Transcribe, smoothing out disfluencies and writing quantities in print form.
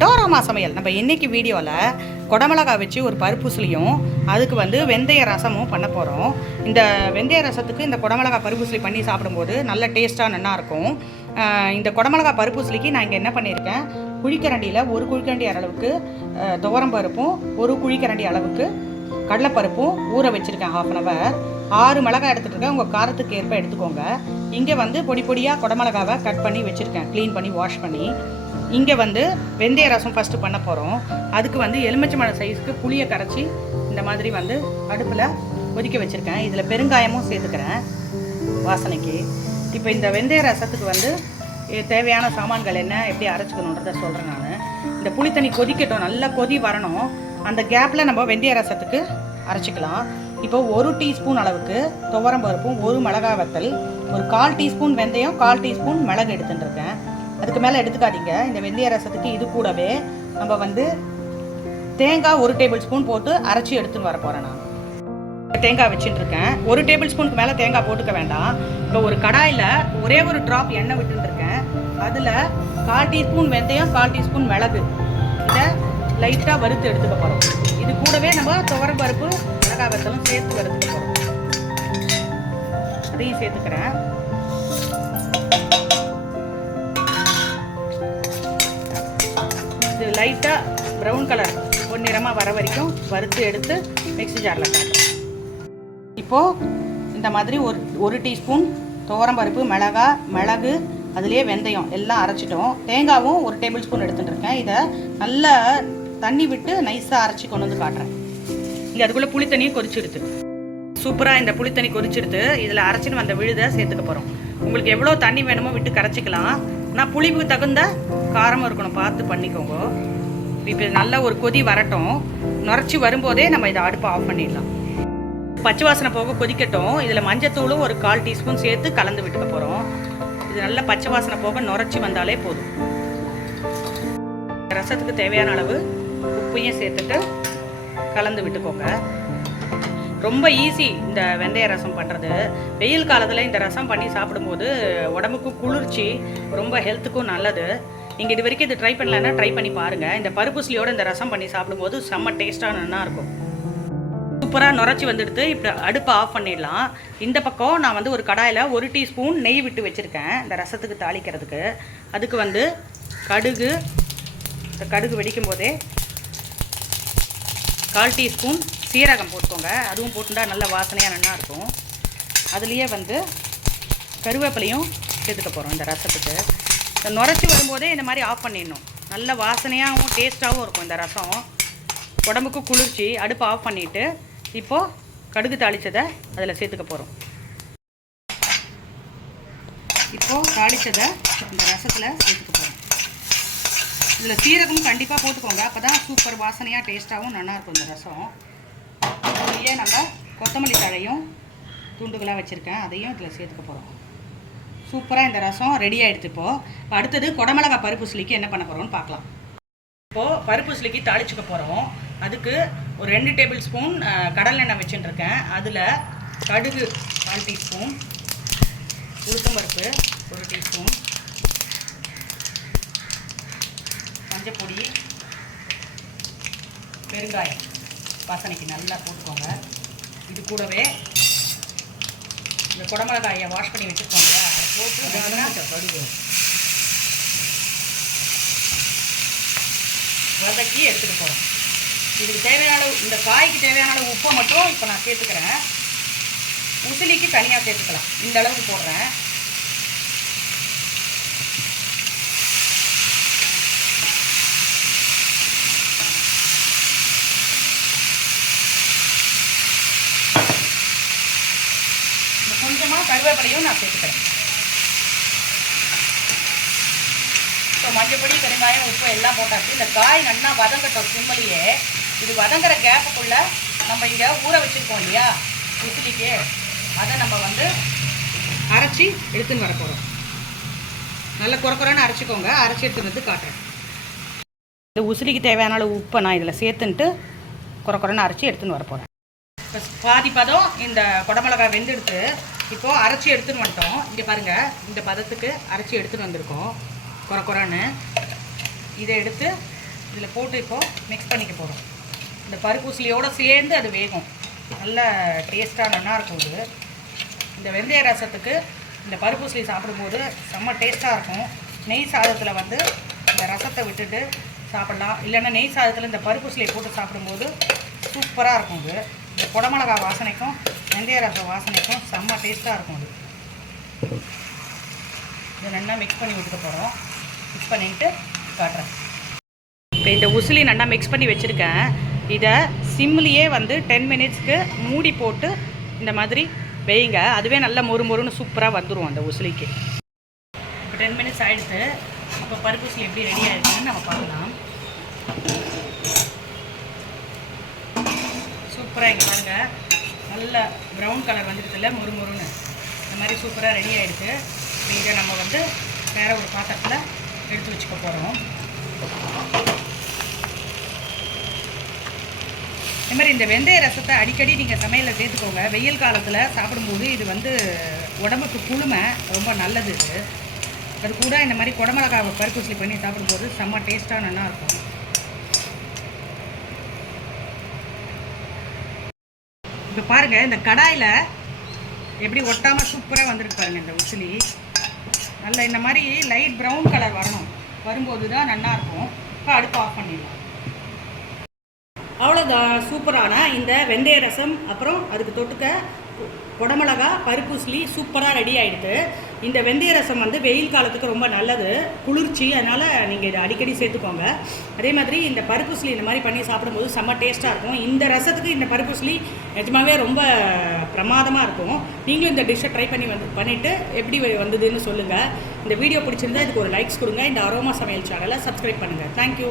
டோராமா சமையல் நம்ம இன்றைக்கி வீடியோவில் குடமிளகாய் வச்சு ஒரு பருப்புசிலியும் அதுக்கு வெந்தய ரசமும் பண்ண போகிறோம். இந்த வெந்தய ரசத்துக்கு இந்த குடமிளகாய் பருப்புசிலி பண்ணி சாப்பிடும்போது நல்ல டேஸ்ட்டாக நல்லாயிருக்கும். இந்த குடமிளகாய் பருப்புசிலிக்கு நான் இங்கே என்ன பண்ணியிருக்கேன், குழிக்கரண்டியில் ஒரு குழிக்கரண்டி அளவுக்கு துவரம் பருப்பும் ஒரு குழிக்கரண்டி அளவுக்கு கடலைப்பருப்பும் ஊற வச்சுருக்கேன். 1/2 அன் ஹவர். 6 மிளகாய் எடுத்துகிட்ருக்கேன், உங்கள் காரத்துக்கு ஏற்ப எடுத்துக்கோங்க. இங்கே பொடி பொடியாக குடமிளகாவை கட் பண்ணி வச்சுருக்கேன், க்ளீன் பண்ணி வாஷ் பண்ணி. இங்கே வெந்தய ரசம் ஃபஸ்ட்டு பண்ண போகிறோம். அதுக்கு எலுமிச்சம்பழம் சைஸுக்கு புளியை கரைச்சி இந்த மாதிரி அடுப்பில் கொதிக்க வச்சுருக்கேன். இதில் பெருங்காயமும் சேர்த்துக்கிறேன் வாசனைக்கு. இப்போ இந்த வெந்தய ரசத்துக்கு தேவையான சாமான்கள் என்ன, எப்படி அரைச்சிக்கணுன்றதை சொல்கிறேன் நான். இந்த புளி தண்ணி கொதிக்கட்டும், நல்லா கொதி வரணும். அந்த கேப்பில் நம்ம வெந்தய ரசத்துக்கு அரைச்சிக்கலாம். இப்போ 1 டீஸ்பூன் அளவுக்கு துவரம் பருப்பும் 1 மிளகாய் வத்தல், ஒரு 1/4 டீஸ்பூன் வெந்தயம், 1/4 டீஸ்பூன் மிளகு எடுத்துட்டுருக்கேன். அதுக்கு மேலே எடுத்துக்காதீங்க. இந்த வெந்தய ரசத்துக்கு இது கூடவே நம்ம தேங்காய் 1 டேபிள் ஸ்பூன் போட்டு அரைச்சி எடுத்துன்னு வர போகிறேன். நான் தேங்காய் வச்சுட்டுருக்கேன். 1 டேபிள் ஸ்பூனுக்கு மேலே தேங்காய் போட்டுக்க வேண்டாம். இப்போ ஒரு கடாயில் ஒரே ஒரு ட்ராப் எண்ணெய் விட்டுருக்கேன். அதில் 1/4 டீஸ்பூன் வெந்தயம், 1/4 டீஸ்பூன் மிளகு, இதை லைட்டாக வறுத்து எடுத்துக்க போகிறோம். இது கூடவே நம்ம துவரம் பருப்பு மிளகாய் வத்தலும் சேர்த்து வறுத்துக்க போகிறோம். அதையும் சேர்த்துக்கிறேன். இது லைட்டாக ப்ரௌன் கலர் பொன்னிறமாக வர வரைக்கும் வறுத்து எடுத்து மிக்ஸி ஜாரில் காட்டுறேன். இப்போது இந்த மாதிரி ஒரு டீஸ்பூன் துவரம் பருப்பு, மிளகு, அதுலேயே வெந்தயம் எல்லாம் அரைச்சிட்டோம். தேங்காவும் 1 டேபிள் ஸ்பூன் எடுத்துட்டுருக்கேன். இதை நல்லா தண்ணி விட்டு நைஸாக அரைச்சி கொண்டு வந்து காட்டுறேன். இங்கே அதுக்குள்ளே புளி தண்ணியும் கொதிச்சிடுது. சூப்பராக இந்த புளி தண்ணி கொதிச்சிடுது. இதில் அரைச்சின்னு வந்த விழுதை சேர்த்துக்க போகிறோம். உங்களுக்கு எவ்வளோ தண்ணி வேணுமோ விட்டு கரைச்சிக்கலாம். ஆனால் புளிப்புக்கு தகுந்த காரமும் இருக்கணும், பார்த்து பண்ணிக்கோங்க. இப்போ நல்லா ஒரு கொதி வரட்டும். நுரைச்சி வரும்போதே நம்ம இதை அடுப்பை ஆஃப் பண்ணிடலாம். பச்சை வாசனை போக கொதிக்கட்டும். இதில் மஞ்சத்தூளும் ஒரு 1/4 டீஸ்பூன் சேர்த்து கலந்து விட்டுக்க போகிறோம். இது நல்லா பச்சை வாசனை போக நுரைச்சி வந்தாலே போதும். ரசத்துக்கு தேவையான அளவு உப்பையும் சேர்த்துட்டு கலந்து விட்டுக்கோங்க. ரொம்ப ஈஸி இந்த வெந்தய ரசம் பண்ணுறது. வெயில் காலத்தில் இந்த ரசம் பண்ணி சாப்பிடும்போது உடம்புக்கும் குளிர்ச்சி, ரொம்ப ஹெல்த்துக்கும் நல்லது. நீங்கள் இது வரைக்கும் இது ட்ரை பண்ணலன்னா ட்ரை பண்ணி பாருங்கள். இந்த பருப்புசிலியோடு இந்த ரசம் பண்ணி சாப்பிடும்போது செம்ம டேஸ்ட்டாக நல்லாயிருக்கும். சூப்பராக நுரைச்சி வந்துடுது. இப்போ அடுப்பை ஆஃப் பண்ணிடலாம். இந்த பக்கம் நான் ஒரு கடாயில் 1 டீஸ்பூன் நெய் விட்டு வச்சுருக்கேன் இந்த ரசத்துக்கு தாளிக்கிறதுக்கு. அதுக்கு கடுகு, இந்த கடுகு வெடிக்கும் போதே 1/4 டீஸ்பூன் சீரகம் போட்டுக்கோங்க. அதுவும் போட்டுட்டா நல்ல வாசனையாக நல்லாயிருக்கும். அதுலேயே கருவேப்பிலையும் சேர்த்துக்க போகிறோம் இந்த ரசத்துக்கு. இந்த நுரைச்சி வரும்போதே இந்த மாதிரி ஆஃப் பண்ணிடணும். நல்ல வாசனையாகவும் டேஸ்ட்டாகவும் இருக்கும் இந்த ரசம். உடம்புக்கு குளிர்ச்சி. அடுப்பை ஆஃப் பண்ணிவிட்டு இப்போது கடுகு தாளித்ததை அதில் சேர்த்துக்க போகிறோம். இப்போது தாளித்ததை இந்த ரசத்தில் சேர்த்துக்க போகிறோம். இதில் சீரகமும் கண்டிப்பாக போட்டுக்கோங்க, அப்போ தான் சூப்பர் வாசனையாக டேஸ்ட்டாகவும் நல்லாயிருக்கும் இந்த ரசம். இதுலேயே நம்ம கொத்தமல்லி தழையும் துண்டுகளாக வச்சுருக்கேன், அதையும் இதில் சேர்த்துக்க போகிறோம். சூப்பராக இந்த ரசம் ரெடி ஆகிடுது. இப்போ அடுத்தது குடமிளகாய் பருப்புசிலிக்கு என்ன பண்ண போகிறோம்னு பார்க்கலாம். இப்போது பருப்புசிலிக்கு தாளிச்சுக்க போகிறோம். அதுக்கு ஒரு 2 டேபிள் ஸ்பூன் கடலெண்ணெய் வச்சுட்டுருக்கேன். அதில் கடுகு 1/4 டீஸ்பூன், உளுத்தம்பருப்பு 1 டீஸ்பூன், மஞ்சப்பொடி, பெருங்காயம் வாசனைக்கு நல்லா போட்டுக்கோங்க. இது கூடவே இந்த குடமிளகாயை வாஷ் பண்ணி வச்சுருக்கோங்க, அதை போட்டு வதக்கி எடுத்துகிட்டு போகிறோம். இதுக்கு தேவையான அளவு, இந்த காய்க்கு தேவையான அளவு உப்பை மட்டும் இப்போ நான் சேர்த்துக்கிறேன். உசிலிக்கு தனியாக சேர்த்துக்கலாம். இந்த அளவுக்கு போடுறேன். கொஞ்சமாக கருவேப்பிலையும் நான் சேர்த்துக்கிறேன். ஸோ மஞ்சப்பொடி, பெருங்காயம், உப்பு எல்லாம் போட்டாச்சு. இந்த காய் நல்லா வதங்கட்டும் சிம்மலையே. இது வதங்குற கேப்புக்குள்ளே நம்ம இங்கே ஊற வச்சுருக்கோம் இல்லையா உசிலிக்கு, அதை நம்ம அரைச்சி எடுத்துன்னு வர போகிறோம். நல்லா குறக்குறன்னு அரைச்சிக்கோங்க. அரைச்சி எடுத்துன்னு வந்து காட்டுறேன். இந்த உசிலிக்கு தேவையான அளவு உப்பை நான் இதில் சேர்த்துன்ட்டு குறக்குறன்னு அரைச்சி எடுத்துன்னு வர போகிறேன். இப்போ பாதி பதம் இந்த குடமிளகாய் வெந்தெடுத்து இப்போது அரைச்சி எடுத்துன்னு வந்துட்டோம். இங்கே பாருங்கள், இந்த பதத்துக்கு அரைச்சி எடுத்துன்னு வந்திருக்கோம் குறக்குறன்னு. இதை எடுத்து இதில் போட்டு இப்போது மிக்ஸ் பண்ணிக்க போகிறோம். இந்த பருப்பூசலியோடு சேர்ந்து அது வேகும். நல்ல டேஸ்ட்டாக நல்லாயிருக்கும். இது இந்த வெந்தய ரசத்துக்கு இந்த பருப்பூசலி சாப்பிடும்போது செம்ம டேஸ்ட்டாக இருக்கும். நெய் சாதத்தில் வந்து இந்த ரசத்தை விட்டுட்டு சாப்பிட்லாம். இல்லைன்னா நெய் சாதத்தில் இந்த பருப்பூசலியை போட்டு சாப்பிடும்போது சூப்பராக இருக்கும். இது இந்த குடமிளகா வாசனைக்கும் வெந்தய ரசம் வாசனைக்கும் செம்ம டேஸ்ட்டாக இருக்கும். இதை நல்லா மிக்ஸ் பண்ணி விட்டுக்க போகிறோம். மிக்ஸ் பண்ணிவிட்டு காட்டுறேன். இப்போ இந்த உசிலி நல்லா மிக்ஸ் பண்ணி வச்சுருக்கேன். இதை சிம்லேயே வந்து 10 மினிட்ஸ்க்கு மூடி போட்டு இந்த மாதிரி வேயுங்க. அதுவே நல்லா மொறுன்னு சூப்பராக வந்துடும் அந்த உசிலிக்கு. இப்போ 10 மினிட்ஸ் ஆகிடுது. இப்போ பருப்பு உசிலி எப்படி ரெடி ஆகிடுதுன்னு நம்ம பார்க்கலாம். சூப்பராக இங்கே பாருங்கள், நல்ல ப்ரௌன் கலர் வந்துடுதுல்ல, மொறுன்னு இந்த மாதிரி சூப்பராக ரெடி ஆகிடுது. இதை நம்ம வந்து வேறு ஒரு பாத்திரத்தில் எடுத்து வச்சுக்க போகிறோம். இது மாதிரி இந்த வெந்தய ரசத்தை அடிக்கடி நீங்கள் சமையலில் சேர்த்துக்கோங்க. வெயில் காலத்தில் சாப்பிடும்போது இது வந்து உடம்புக்கு குளுமை, ரொம்ப நல்லது. இது அது கூட இந்த மாதிரி குடமிளகாவை பருப்புசலி பண்ணி சாப்பிடும்போது செம்ம டேஸ்ட்டாக நல்லாயிருக்கும். இப்போ பாருங்கள், இந்த கடாயில் எப்படி ஒட்டாமல் சூப்பராக வந்துருக்கு பாருங்கள். இந்த உசிலி நல்லா இந்த மாதிரி லைட் ப்ரௌன் கலர் வரணும். வரும்போது தான் நல்லாயிருக்கும். இப்போ அடுப்பு ஆஃப் பண்ணிடலாம். அவ்வளோதான், சூப்பரான இந்த வெந்தய ரசம் அப்புறம் அதுக்கு தொட்டுக்க குடமிளகா பருப்புசலி சூப்பராக ரெடி ஆகிடுது. இந்த வெந்தய ரசம் வந்து வெயில் காலத்துக்கு ரொம்ப நல்லது, குளிர்ச்சி. அதனால் நீங்கள் இதை அடிக்கடி சேர்த்துக்கோங்க. அதே மாதிரி இந்த பருப்புசலி இந்த மாதிரி பண்ணி சாப்பிடும்போது செம்ம டேஸ்ட்டாக இருக்கும். இந்த ரசத்துக்கு இந்த பருப்புசலி நிஜமாகவே ரொம்ப பிரமாதமாக இருக்கும். நீங்களும் இந்த டிஷ்ஷை ட்ரை பண்ணிவிட்டு எப்படி வந்ததுன்னு சொல்லுங்கள். இந்த வீடியோ பிடிச்சிருந்தா இதுக்கு ஒரு லைக்ஸ் கொடுங்க. இந்த அரோமா சமையல் சேனலை சப்ஸ்கிரைப் பண்ணுங்கள். தேங்க்யூ.